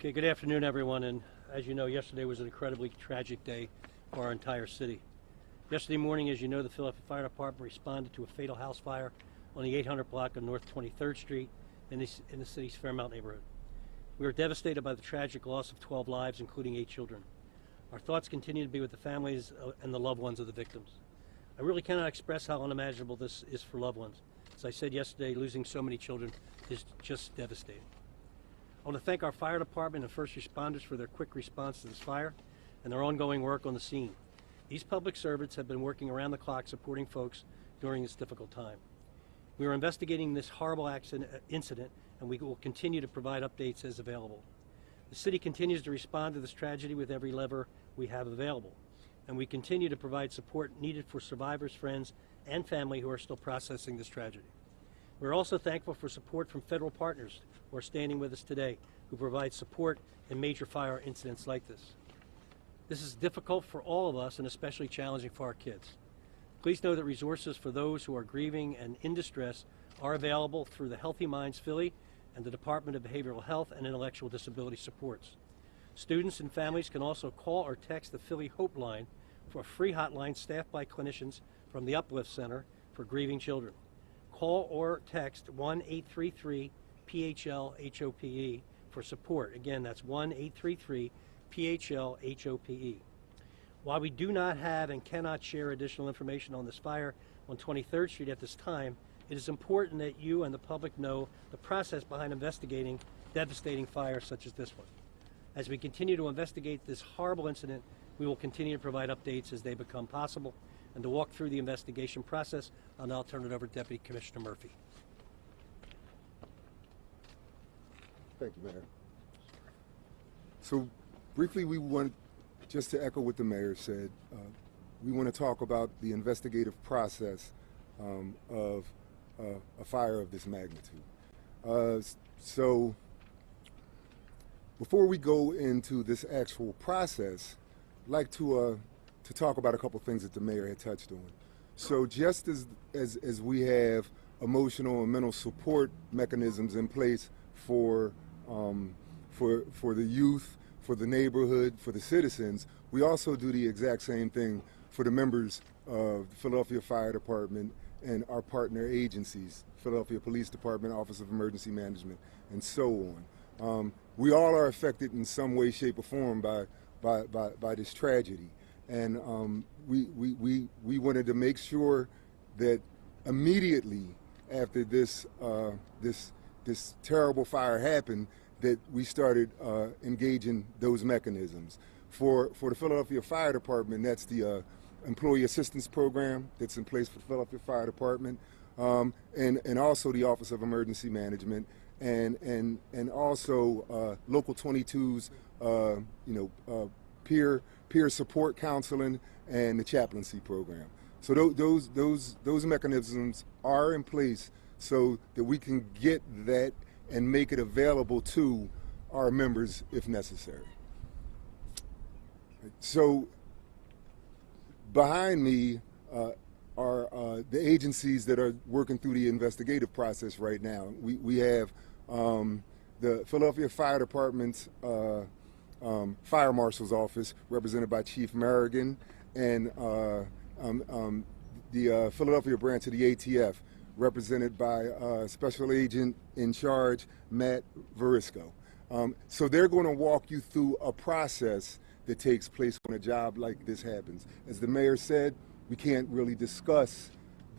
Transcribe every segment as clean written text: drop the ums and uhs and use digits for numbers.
Okay, good afternoon, everyone. And as you know, yesterday was an incredibly tragic day for our entire city. Yesterday morning, as you know, the Philadelphia Fire Department responded to a fatal house fire on the 800 block of North 23rd Street in the city's Fairmount neighborhood. We are devastated by the tragic loss of 12 lives, including 8 children. Our thoughts continue to be with the families and the loved ones of the victims. I really cannot express how unimaginable this is for loved ones. As I said yesterday, losing so many children is just devastating. I want to thank our fire department and first responders for their quick response to this fire and their ongoing work on the scene. These public servants have been working around the clock supporting folks during this difficult time. We are investigating this horrible incident, and we will continue to provide updates as available. The city continues to respond to this tragedy with every lever we have available, and we continue to provide support needed for survivors, friends, and family who are still processing this tragedy. We're also thankful for support from federal partners who are standing with us today, who provide support in major fire incidents like this. This is difficult for all of us and especially challenging for our kids. Please know that resources for those who are grieving and in distress are available through the Healthy Minds Philly and the Department of Behavioral Health and Intellectual Disability Supports. Students and families can also call or text the Philly Hope Line for a free hotline staffed by clinicians from the Uplift Center for grieving children. Call or text 1-833-PHL-HOPE for support. Again, that's 1-833-PHL-HOPE. While we do not have and cannot share additional information on this fire on 23rd Street at this time, it is important that you and the public know the process behind investigating devastating fires such as this one. As we continue to investigate this horrible incident, we will continue to provide updates as they become possible. And to walk through the investigation process, I'll now turn it over to Deputy Commissioner Murphy. Thank you, Mayor. So briefly, we want just to echo what the mayor said. We want to talk about the investigative process of a fire of this magnitude. So before we go into this actual process, I'd like to talk about a couple things that the mayor had touched on. So just as we have emotional and mental support mechanisms in place for the youth, for the neighborhood, for the citizens, we also do the exact same thing for the members of the Philadelphia Fire Department and our partner agencies, Philadelphia Police Department, Office of Emergency Management, and so on. We all are affected in some way, shape, or form by this tragedy. And we wanted to make sure that immediately after this terrible fire happened, that we started engaging those mechanisms. For the Philadelphia Fire Department, that's the Employee Assistance Program that's in place for the Philadelphia Fire Department, and also the Office of Emergency Management, and also Local 22's peer support counseling and the chaplaincy program. So those mechanisms are in place so that we can get that and make it available to our members if necessary. So behind me are the agencies that are working through the investigative process right now. We have the Philadelphia Fire Department's Fire Marshal's Office, represented by Chief Merrigan, and the Philadelphia branch of the ATF, represented by Special Agent in Charge, Matt Verisco. So they're going to walk you through a process that takes place when a job like this happens. As the mayor said, we can't really discuss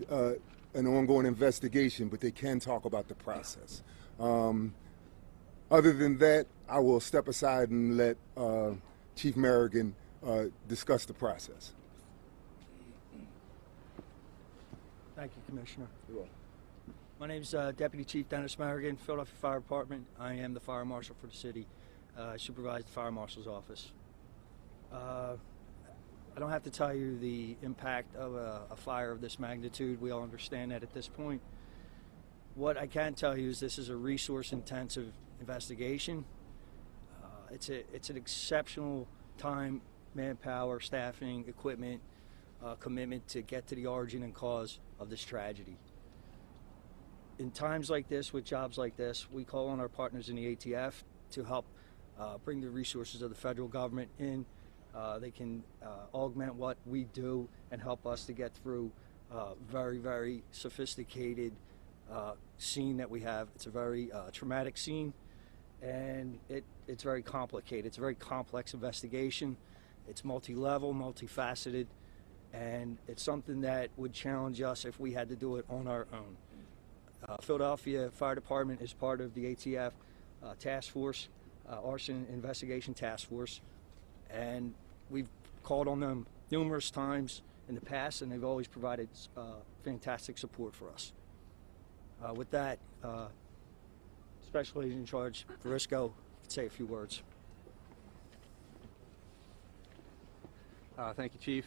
an ongoing investigation, but they can talk about the process. Other than that, I will step aside and let Chief Merrigan discuss the process. Thank you, Commissioner. You're welcome. My name is Deputy Chief Dennis Merrigan, Philadelphia Fire Department. I am the Fire Marshal for the city. I supervise the Fire Marshal's office. I don't have to tell you the impact of a fire of this magnitude. We all understand that at this point. What I can tell you is this is a resource-intensive investigation. It's an exceptional time, manpower, staffing, equipment, commitment to get to the origin and cause of this tragedy. In times like this, with jobs like this, we call on our partners in the ATF to help bring the resources of the federal government in. They can augment what we do and help us to get through very, very sophisticated scene that we have. It's a very traumatic scene, and it's very complicated. It's a very complex investigation. It's multi-level, multifaceted, and it's something that would challenge us if we had to do it on our own. Philadelphia Fire Department is part of the ATF task force, arson investigation task force, and we've called on them numerous times in the past, and they've always provided fantastic support for us. With that, Special Agent in Charge Verisco could say a few words. Thank you, Chief.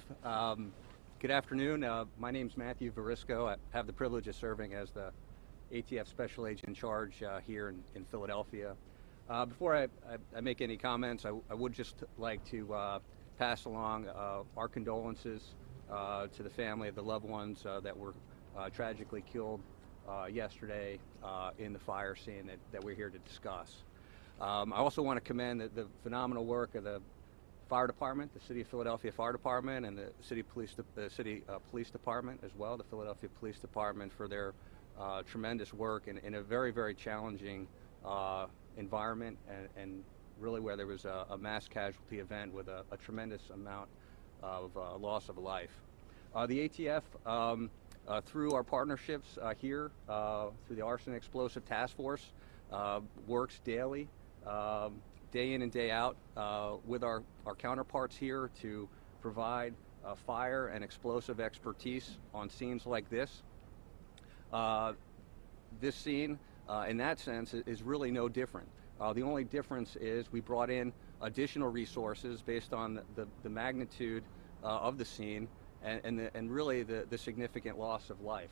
Good afternoon. My name is Matthew Verisco. I have the privilege of serving as the ATF Special Agent in Charge here in Philadelphia. Before I make any comments, I would just like to pass along our condolences to the family of the loved ones that were tragically killed yesterday in the fire scene that we're here to discuss. I also want to commend the phenomenal work of the Fire Department, the City of Philadelphia Fire Department, and the City Police Department as well, the Philadelphia Police Department, for their tremendous work in a very, very challenging environment, and really where there was a mass casualty event with a tremendous amount of loss of life. The ATF, through our partnerships here, through the Arson and Explosive Task Force, works daily, day in and day out, with our counterparts here to provide fire and explosive expertise on scenes like this. This scene, in that sense, is really no different. The only difference is we brought in additional resources based on the magnitude of the scene and really the significant loss of life.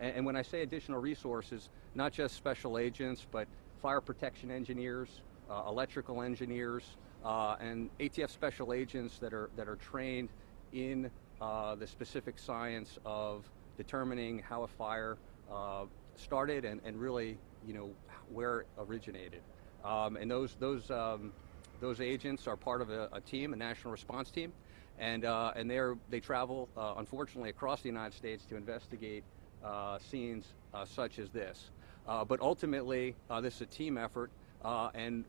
And when I say additional resources, not just special agents, but fire protection engineers, electrical engineers, and ATF special agents that are trained in the specific science of determining how a fire started and really, where it originated. And those agents are part of a team, a national response team, and they travel unfortunately across the United States to investigate scenes such as this. But ultimately, this is a team effort, and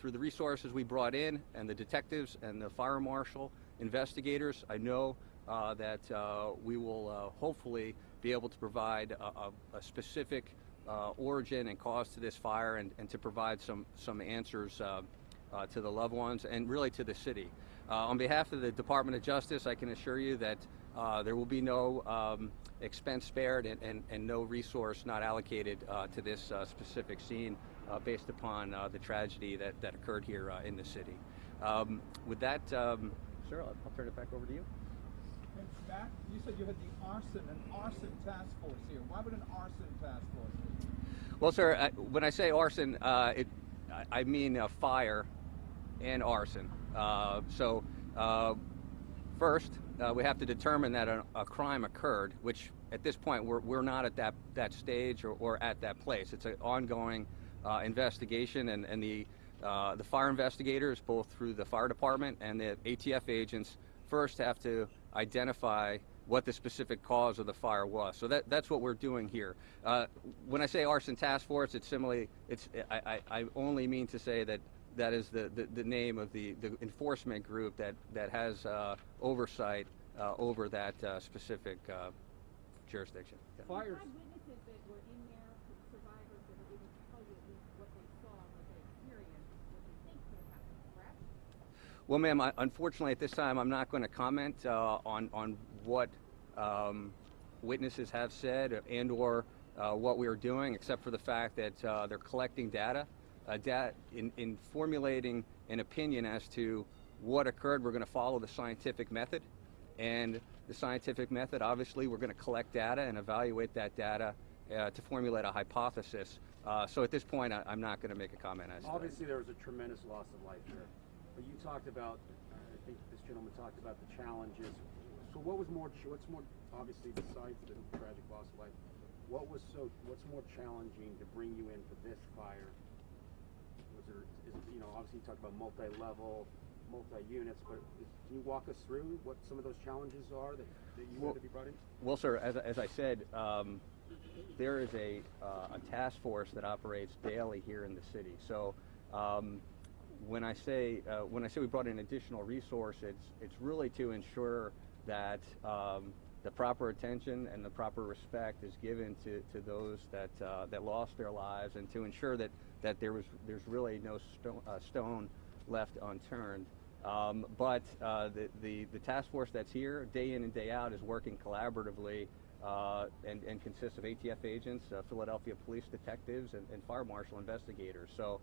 through the resources we brought in and the detectives and the fire marshal investigators, I know that we will hopefully be able to provide a specific origin and cause to this fire, and to provide some answers to the loved ones and really to the city. On behalf of the Department of Justice, I can assure you that there will be no expense spared and no resource not allocated to this specific scene based upon the tragedy that occurred here in the city. With that, sir, I'll turn it back over to you. And Matt, you said you had the arson task force here. Why would an arson task force be? Well, sir, when I say arson, I mean fire and arson. First, we have to determine that a crime occurred, which at this point we're not at that stage or at that place. It's an ongoing investigation, and the fire investigators, both through the fire department and the ATF agents, first have to identify what the specific cause of the fire was. So that's what we're doing here. When I say arson task force, I only mean to say that is the name of the enforcement group that has oversight over that specific jurisdiction. Yeah. You had witnesses that were in there, survivors that were able to tell you at least what they saw, what they experienced, what they think could have happened, correct? Well, ma'am, unfortunately at this time I'm not going to comment on what witnesses have said and/or what we are doing, except for the fact that they're collecting data. In formulating an opinion as to what occurred, we're going to follow the scientific method. And the scientific method, obviously, we're going to collect data and evaluate that data to formulate a hypothesis. So at this point, I'm not going to make a comment as to that. Obviously, there was a tremendous loss of life here. But you talked about, I think this gentleman talked about the challenges. So what's more, obviously, besides the tragic loss of life, what's more challenging to bring you in for this fire? there, you know, obviously you talked about multi-level, multi-units, but can you walk us through what some of those challenges are that you had to be brought in? Well, sir, as I said, there is a task force that operates daily here in the city. So when I say we brought in additional resource, it's really to ensure that the proper attention and the proper respect is given to those that lost their lives, and to ensure that there's really no stone left unturned. But the task force that's here day in and day out is working collaboratively and consists of ATF agents, Philadelphia police detectives, and fire marshal investigators. So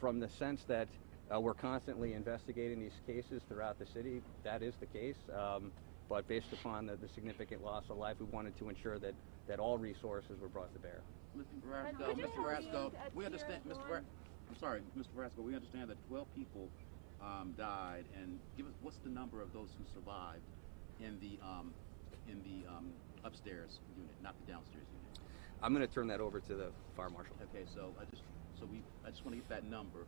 from the sense that we're constantly investigating these cases throughout the city, that is the case. But based upon the significant loss of life, we wanted to ensure that all resources were brought to bear. Mr. Verasco, we understand, I'm sorry, Mr. Verasco, we understand that 12 people died, and give us, what's the number of those who survived in the upstairs unit, not the downstairs unit? I'm going to turn that over to the fire marshal. Okay, so I just want to get that number,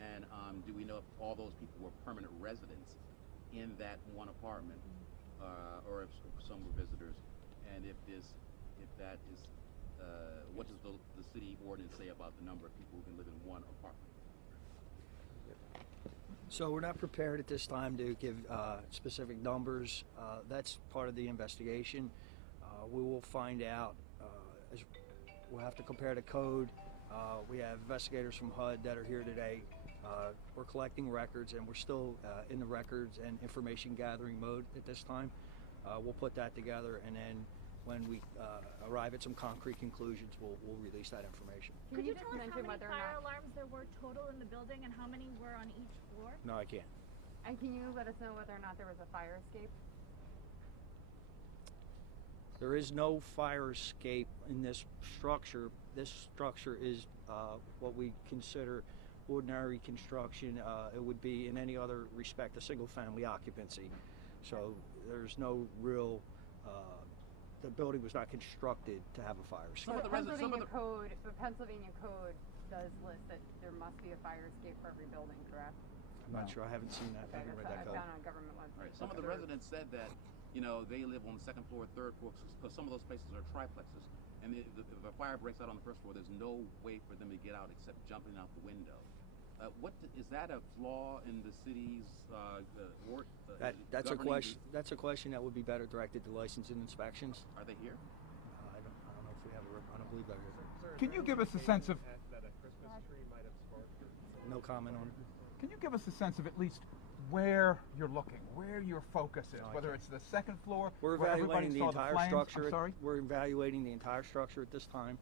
and do we know if all those people were permanent residents in that one apartment, or if some were visitors, and if that is, what does the city ordinance say about the number of people who can live in one apartment? So we're not prepared at this time to give specific numbers. That's part of the investigation. We will find out. We'll have to compare the code. We have investigators from HUD that are here today. We're collecting records, and we're still in the records and information gathering mode at this time. We'll put that together, and then when we arrive at some concrete conclusions, we'll release that information. Could you tell us how many fire alarms there were total in the building and how many were on each floor? No, I can't. And can you let us know whether or not there was a fire escape? There is no fire escape in this structure. This structure is what we consider ordinary construction. It would be in any other respect a single-family occupancy. So there's no real. The building was not constructed to have a fire escape. The Pennsylvania code does list that there must be a fire escape for every building, correct? I'm not sure. I haven't seen that. I haven't read that I code. found on a government website. Right. Some of the residents said that, you know, they live on the second floor, third floor, because some of those places are triplexes, and if a fire breaks out on the first floor, there's no way for them to get out except jumping out the window. Is that a flaw in the city's That's a governing? question. That's a question that would be better directed to license and inspections. Are they here? I don't know if we have a. I don't believe they're here. Can you give us a sense of? No comment on it. Can you give us a sense of at least where you're looking, where your focus is, No, I whether can't. it's the second floor, We're where everybody evaluating the saw entire the flames? structure. I'm sorry. We're evaluating the entire structure at this time,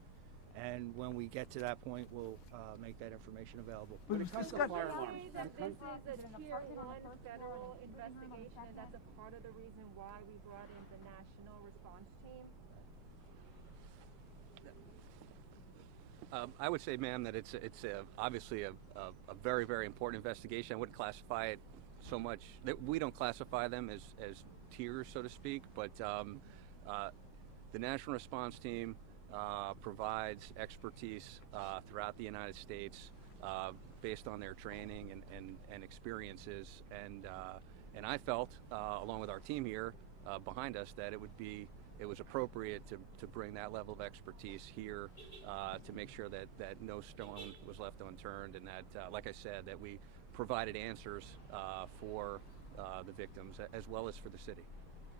and when we get to that point, we'll make that information available. But When it comes to discuss- fire alarms, Say that this is a tier 1 federal investigation, and that's a part of the reason why we brought in the national response team. I would say, ma'am, that it's obviously a very, very important investigation. I wouldn't classify it so much. We don't classify them as tiers, so to speak, but the National Response Team provides expertise throughout the United States based on their training and experiences. And I felt, along with our team here behind us, that it was appropriate to bring that level of expertise here to make sure that no stone was left unturned, and that, like I said, that we provided answers for the victims as well as for the city.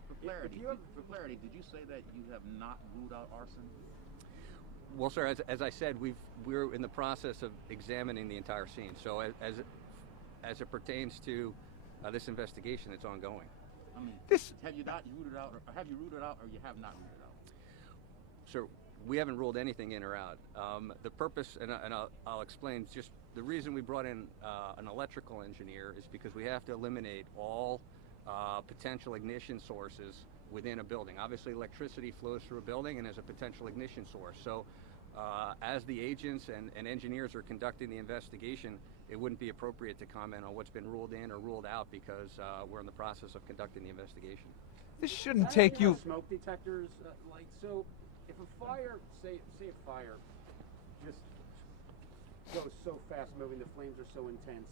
For clarity, did you say that you have not ruled out arson? Well, sir, as I said, we're in the process of examining the entire scene. So as it pertains to this investigation, it's ongoing. I mean, have you not ruled it out, or have you ruled it out, or you have not ruled it out? Sir, we haven't ruled anything in or out. The purpose, and I'll explain, just the reason we brought in an electrical engineer is because we have to eliminate all potential ignition sources within a building. Obviously, electricity flows through a building and is a potential ignition source. So as the agents and engineers are conducting the investigation, it wouldn't be appropriate to comment on what's been ruled in or ruled out because we're in the process of conducting the investigation. This shouldn't take you. Smoke detectors, like, so if a fire, say a fire just goes so fast moving, the flames are so intense.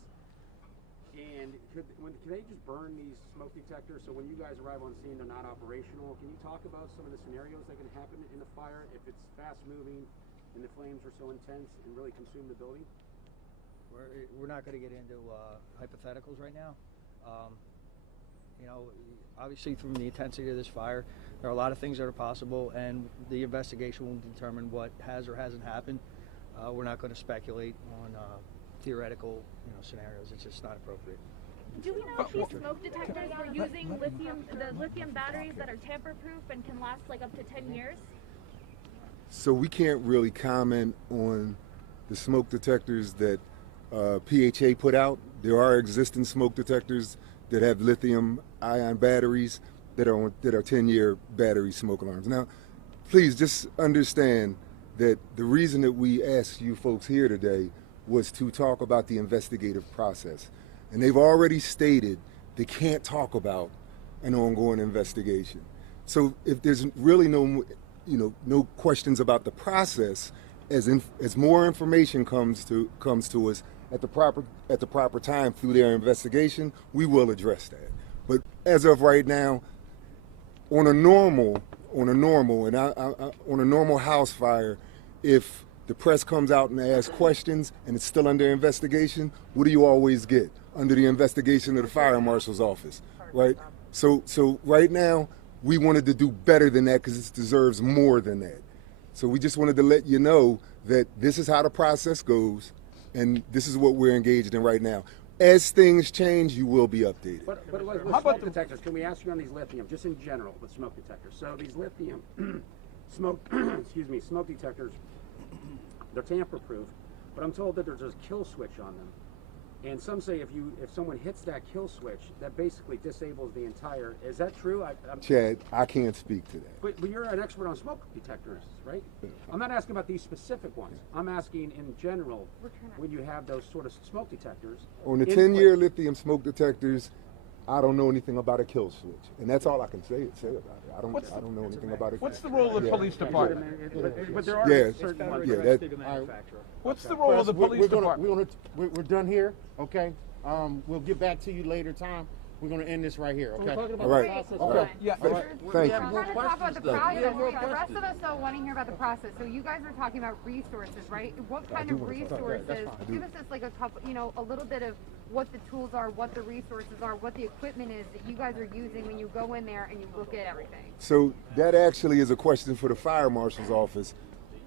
And can they just burn these smoke detectors? So when you guys arrive on scene, they're not operational. Can you talk about some of the scenarios that can happen in a fire if it's fast moving and the flames are so intense and really consume the building? We're not going to get into hypotheticals right now. You know, obviously from the intensity of this fire, there are a lot of things that are possible, and the investigation will determine what has or hasn't happened. We're not going to speculate on theoretical, scenarios. It's just not appropriate. Do we know if these smoke detectors were using the lithium batteries that are tamper-proof and can last like up to 10 years? So we can't really comment on the smoke detectors that PHA put out. There are existing smoke detectors that have lithium-ion batteries that are 10-year battery smoke alarms. Now, please just understand that the reason that we asked you folks here today was to talk about the investigative process. And they've already stated they can't talk about an ongoing investigation. So if there's really no questions about the process, as more information comes to us at the proper time through their investigation, we will address that. But as of right now, on a normal house fire, if the press comes out and asks questions and it's still under investigation, what do you always get? Under the investigation of the fire marshal's office, right? So right now, we wanted to do better than that because it deserves more than that. So we just wanted to let you know that this is how the process goes, and this is what we're engaged in right now. As things change, you will be updated. But with smoke detectors, can we ask you on these lithium, just in general with smoke detectors? So these lithium smoke detectors, they're tamper-proof, but I'm told that there's a kill switch on them. And some say if someone hits that kill switch, that basically disables the entire. Is that true? Chad, I can't speak to that. But you're an expert on smoke detectors, right? I'm not asking about these specific ones. I'm asking in general when you have those sort of smoke detectors. On the 10-year lithium smoke detectors, I don't know anything about a kill switch, and that's all I can say about it. I don't know anything about it. What's the role of the police department? But there are certain ones. What's the role of the police department? We're done here, okay? We'll get back to you later time. We're going to end this right here, okay? All right. Okay. Yeah. Thank you. We're trying to talk about the process. The rest of us don't want to hear about the process. So you guys are talking about resources, right? What kind of resources? Give us just like a couple, a little bit of what the tools are, what the resources are, what the equipment is that you guys are using when you go in there and you look at everything. So that actually is a question for the fire marshal's office.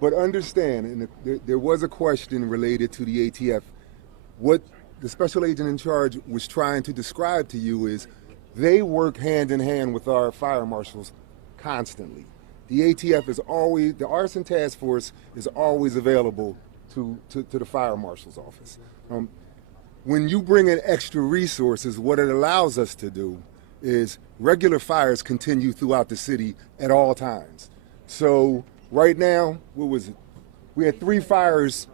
But understand, and there was a question related to the ATF. What the special agent in charge was trying to describe to you is they work hand in hand with our fire marshals constantly. The ATF is always, the arson task force is always available to the fire marshal's office. When you bring in extra resources, what it allows us to do is regular fires continue throughout the city at all times. So right now, what was it? We had three fires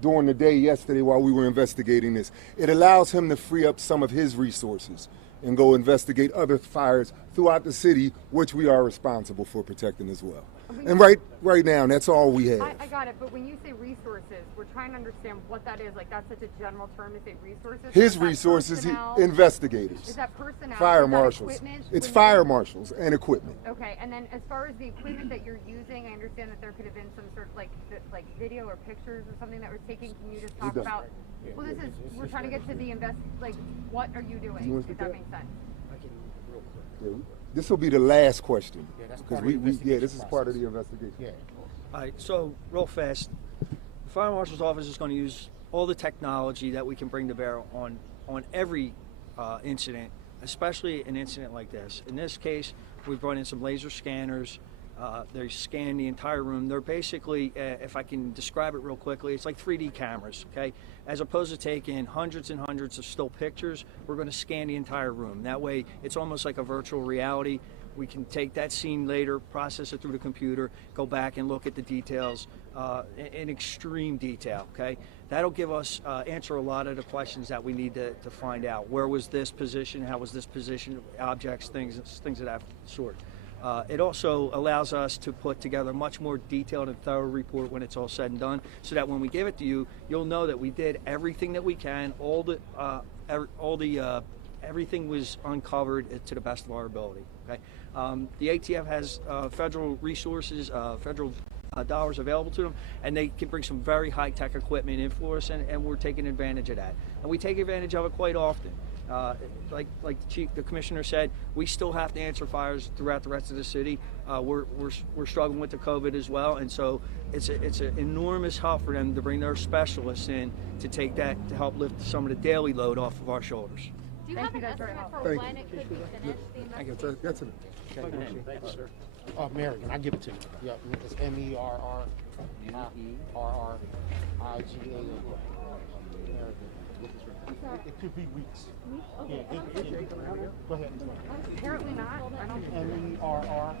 during the day yesterday while we were investigating this. It allows him to free up some of his resources and go investigate other fires throughout the city, which we are responsible for protecting as well. And right now, that's all we have. I got it, but when you say resources, we're trying to understand what that is. Like, that's such a general term to say resources. His resources, investigators. Is that personnel? Fire is that marshals. Equipment? It's fire marshals and equipment. Okay, and then as far as the equipment that you're using, I understand that there could have been some sort of like video or pictures or something that was taken. Can you just talk about? Well, we're trying to get to the what are you doing? If that makes sense. Yeah, this will be the last question because this is part of the investigation. Yeah. All right, so real fast, the fire marshal's office is going to use all the technology that we can bring to bear on every incident, especially an incident like this. In this case, we've brought in some laser scanners. They scan the entire room. They're basically, if I can describe it real quickly, it's like 3D cameras, okay? As opposed to taking hundreds and hundreds of still pictures, we're going to scan the entire room. That way, it's almost like a virtual reality. We can take that scene later, process it through the computer, go back and look at the details in extreme detail, okay? That'll give us, answer a lot of the questions that we need to find out. Where was this position? How was this position? Objects, things of that sort. It also allows us to put together a much more detailed and thorough report when it's all said and done, so that when we give it to you, you'll know that we did everything that we can. Everything was uncovered to the best of our ability. Okay, the ATF has federal resources, federal dollars available to them, and they can bring some very high-tech equipment in for us, and we're taking advantage of that. And we take advantage of it quite often. Like the commissioner said, we still have to answer fires throughout the rest of the city. We're struggling with the COVID as well, and so it's an enormous help for them to bring their specialists in to take that to help lift some of the daily load off of our shoulders. Do you Thank have you, an that's very estimate helpful. for Thank when you. it could be finished, the Thank you. investigation? That's it. Thank you, sir. Mary, can I give it to you? Yeah, it's MERRIGA. It could be weeks. Yeah, go ahead. Apparently not. I don't. MERRIGA.